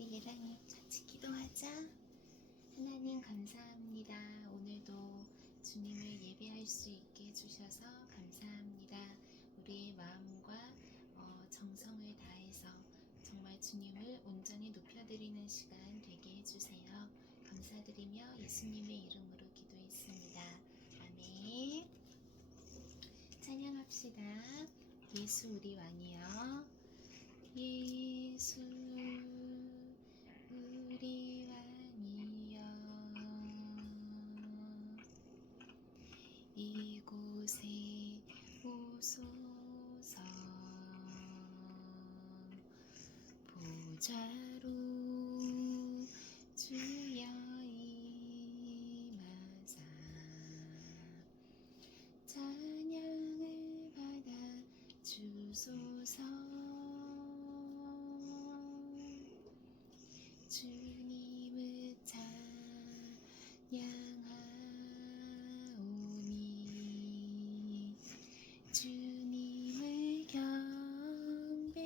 우리 예랑이 같이 기도하자. 하나님 감사합니다. 오늘도 주님을 예배할 수 있게 해주셔서 감사합니다. 우리의 마음과 정성을 다해서 정말 주님을 온전히 높여드리는 시간 되게 해주세요. 감사드리며 예수님의 이름으로 기도했습니다. 아멘. 찬양합시다. 예수 우리 왕이여, 예수 우리 왕이여, 이곳에 오소서. 보좌로 주여 임하사 찬양을 받아 주소서. 주님을 찬양하오니 주님을 경배하오니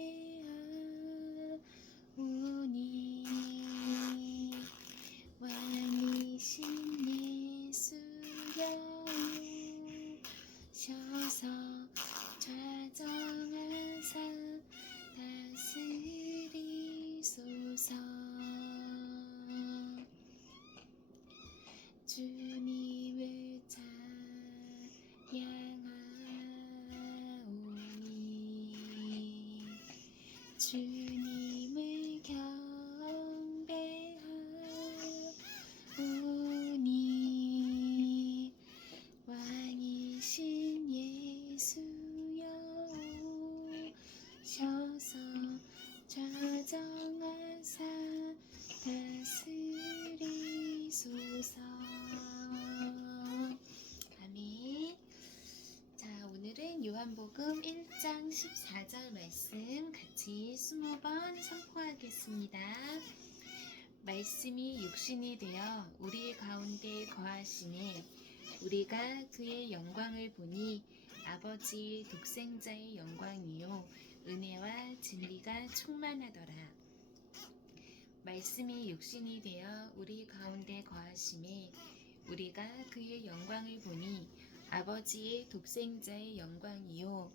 왕이신 예수여 오셔서 좌정하사 다스리소서. 주님을 찬양하오니 주님을 경배하오니 왕이신 예수여 오셔서 좌정하사 다스리소서. 아멘. 자, 오늘은 요한복음 1장 14절 말씀 같이 20번 선포하겠습니다. 말씀이 육신이 되어 우리 가운데 거하시매 우리가 그의 영광을 보니 아버지의 독생자의 영광이요 은혜와 진리가 충만하더라. 말씀이 육신이 되어 우리 가운데 거하심에 우리가 그의 영광을 보니 아버지의 독생자의 영광이요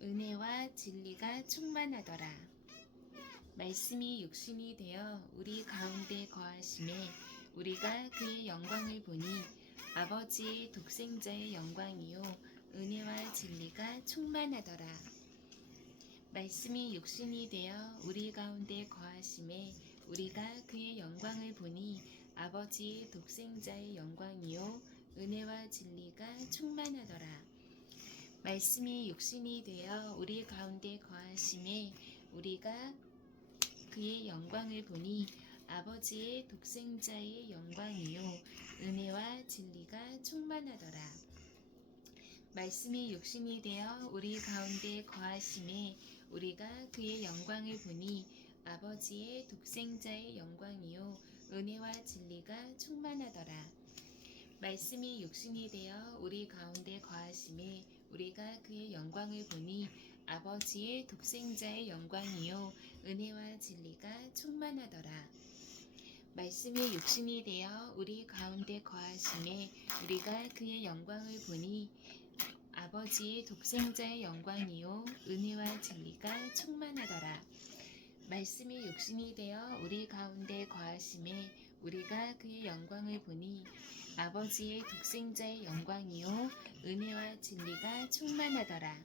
은혜와 진리가 충만하더라. 말씀이 육신이 되어 우리 가운데 거하심에 우리가 그의 영광을 보니 아버지의 독생자의 영광이요 은혜와 진리가 충만하더라. 말씀이 육신이 되어 우리 가운데 거하심에 우리가 그의 영광을 보니 아버지의 독생자의 영광이요 은혜와 진리가 충만하더라. 말씀이 육신이 되어 우리 가운데 거하심에 우리가 그의 영광을 보니 아버지의 독생자의 영광이요 은혜와 진리가 충만하더라. 말씀이 육신이 되어 우리 가운데 거하심에 우리가 그의 영광을 보니 아버지의 독생자의 영광이요 은혜와 진리가 충만하더라. 말씀이 육신이 되어 우리 가운데 거하심에 우리가 그의 영광을 보니 아버지의 독생자의 영광이요 은혜와 진리가 충만하더라. 말씀이 육신이 되어 우리 가운데 거하심에 우리가 그의 영광을 보니 아버지의 독생자의 영광이요 은혜와 진리가 충만하더라. 말씀이 육신이 되어 우리 가운데 거하심에 우리가 그의 영광을 보니 아버지의 독생자의 영광이요 은혜와 진리가 충만하더라.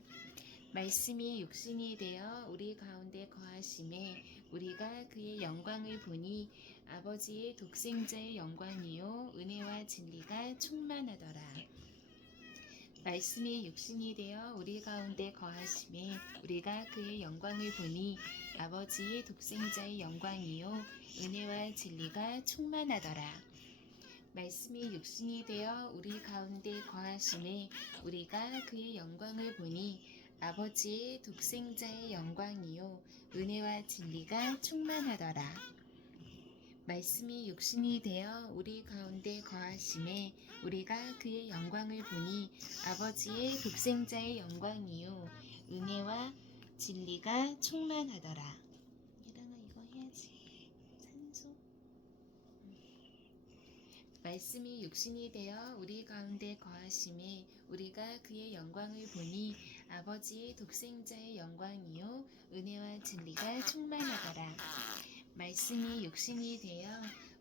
말씀이 육신이 되어 우리 가운데 거하심에 우리가 그의 영광을 보니 아버지의 독생자의 영광이요 은혜와 진리가 충만하더라. 말씀이 육신이 되어 우리 가운데 거하심에 우리가 그의 영광을 보니 아버지의 독생자의 영광이요 은혜와 진리가 충만하더라. 말씀이 육신이 되어 우리 가운데 거하심에 우리가 그의 영광을 보니 아버지의 독생자의 영광이요 은혜와 진리가 충만하더라. 말씀이 육신이 되어 우리 가운데 거하심에 우리가 그의 영광을 보니 아버지의 독생자의 영광이요 은혜와 진리가 충만하더라. 얘랑아 이거 해야지. 말씀이 육신이 되어 우리 가운데 거하심에 우리가 그의 영광을 보니 아버지의 독생자의 영광이요 은혜와 진리가 충만하더라. 말씀이 육신이 되어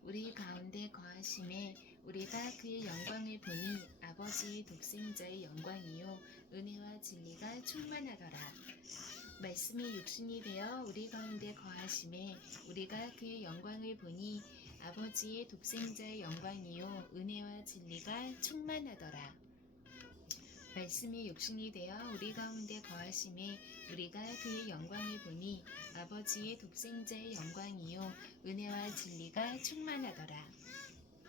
우리 가운데 거하심에 우리가 그의 영광을 보니 아버지의 독생자의 영광이요 은혜와 진리가 충만하더라. 말씀이 육신이 되어 우리 가운데 거하심에 우리가 그의 영광을 보니 아버지의 독생자의 영광이요 은혜와 진리가 충만하더라. 말씀이 육신이 되어 우리 가운데 거하심에 우리가 그의 영광을 보니 아버지의 독생자의 영광이요 은혜와 진리가 충만하더라.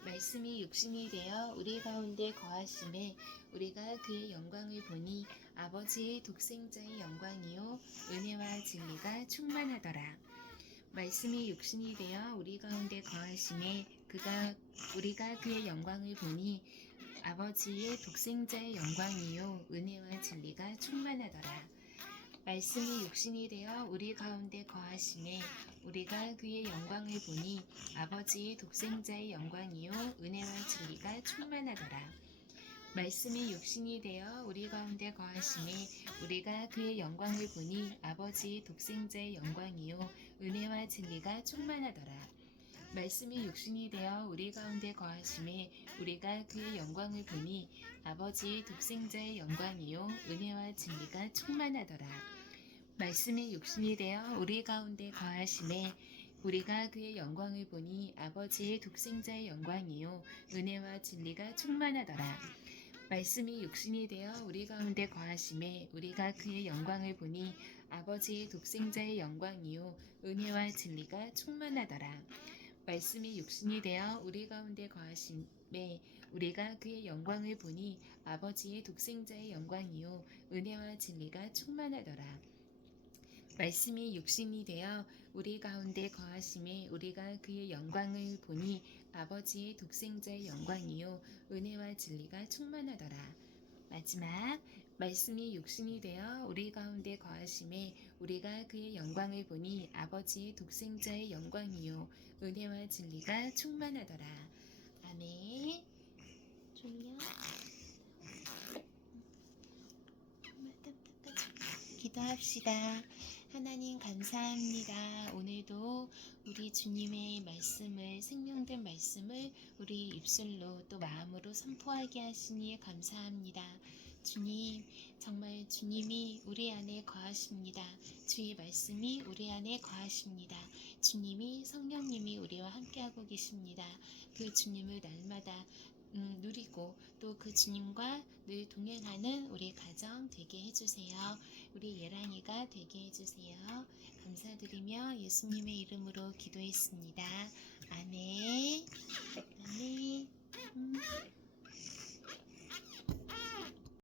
말씀이 육신이 되어 우리 가운데 거하심에 우리가 그의 영광을 보니 아버지의 독생자의 영광이요 은혜와 진리가 충만하더라. 말씀이 육신이 되어 우리 가운데 거하심에 우리가 그의 영광을 보니 아버지의 독생자의 영광이요 은혜와 진리가 충만하더라. 말씀이 육신이 되어 우리 가운데 거하심에 우리가 그의 영광을 보니 아버지의 독생자의 영광이요 은혜와 진리가 충만하더라. 말씀이 육신이 되어 우리 가운데 거하심에 우리가 그의 영광을 보니 아버지의 독생자의 영광이요 은혜와 진리가 충만하더라. 말씀이 육신이 되어 우리 가운데 거하심에 우리가 그의 영광을 보니 아버지의 독생자의 영광이요 은혜와 진리가 충만하더라. 말씀이 육신이 되어 우리 가운데 거하심에 우리가 그의 영광을 보니 아버지의 독생자의 영광이요 은혜와 진리가 충만하더라. 말씀이 육신이 되어 우리 가운데 거하심에 우리가 그의 영광을 보니 아버지의 독생자의 영광이요 은혜와 진리가 충만하더라. 말씀이 육신이 되어 우리 가운데 거하심에 우리가 그의 영광을 보니 아버지의 독생자의 영광이요 은혜와 진리가 충만하더라. 말씀이 육신이 되어 우리 가운데 거하심에 우리가 그의 영광을 보니 아버지의 독생자의 영광이요 은혜와 진리가 충만하더라. 마지막 말씀이 육신이 되어 우리 가운데 거하심에 우리가 그의 영광을 보니 아버지의 독생자의 영광이요 은혜와 진리가 충만하더라. 아멘. 졸려? 기도합시다. 하나님 감사합니다. 오늘도 우리 주님의 말씀을 생명된 말씀을 우리 입술로 또 마음으로 선포하게 하시니 감사합니다. 주님, 정말 주님이 우리 안에 거하십니다. 주의 말씀이 우리 안에 거하십니다. 주님이 성령님이 우리와 함께하고 계십니다. 그 주님을 날마다 누리고 또 그 주님과 늘 동행하는 우리 가정 되게 해주세요. 우리 예란이가 되게 해주세요. 감사드리며 예수님의 이름으로 기도했습니다.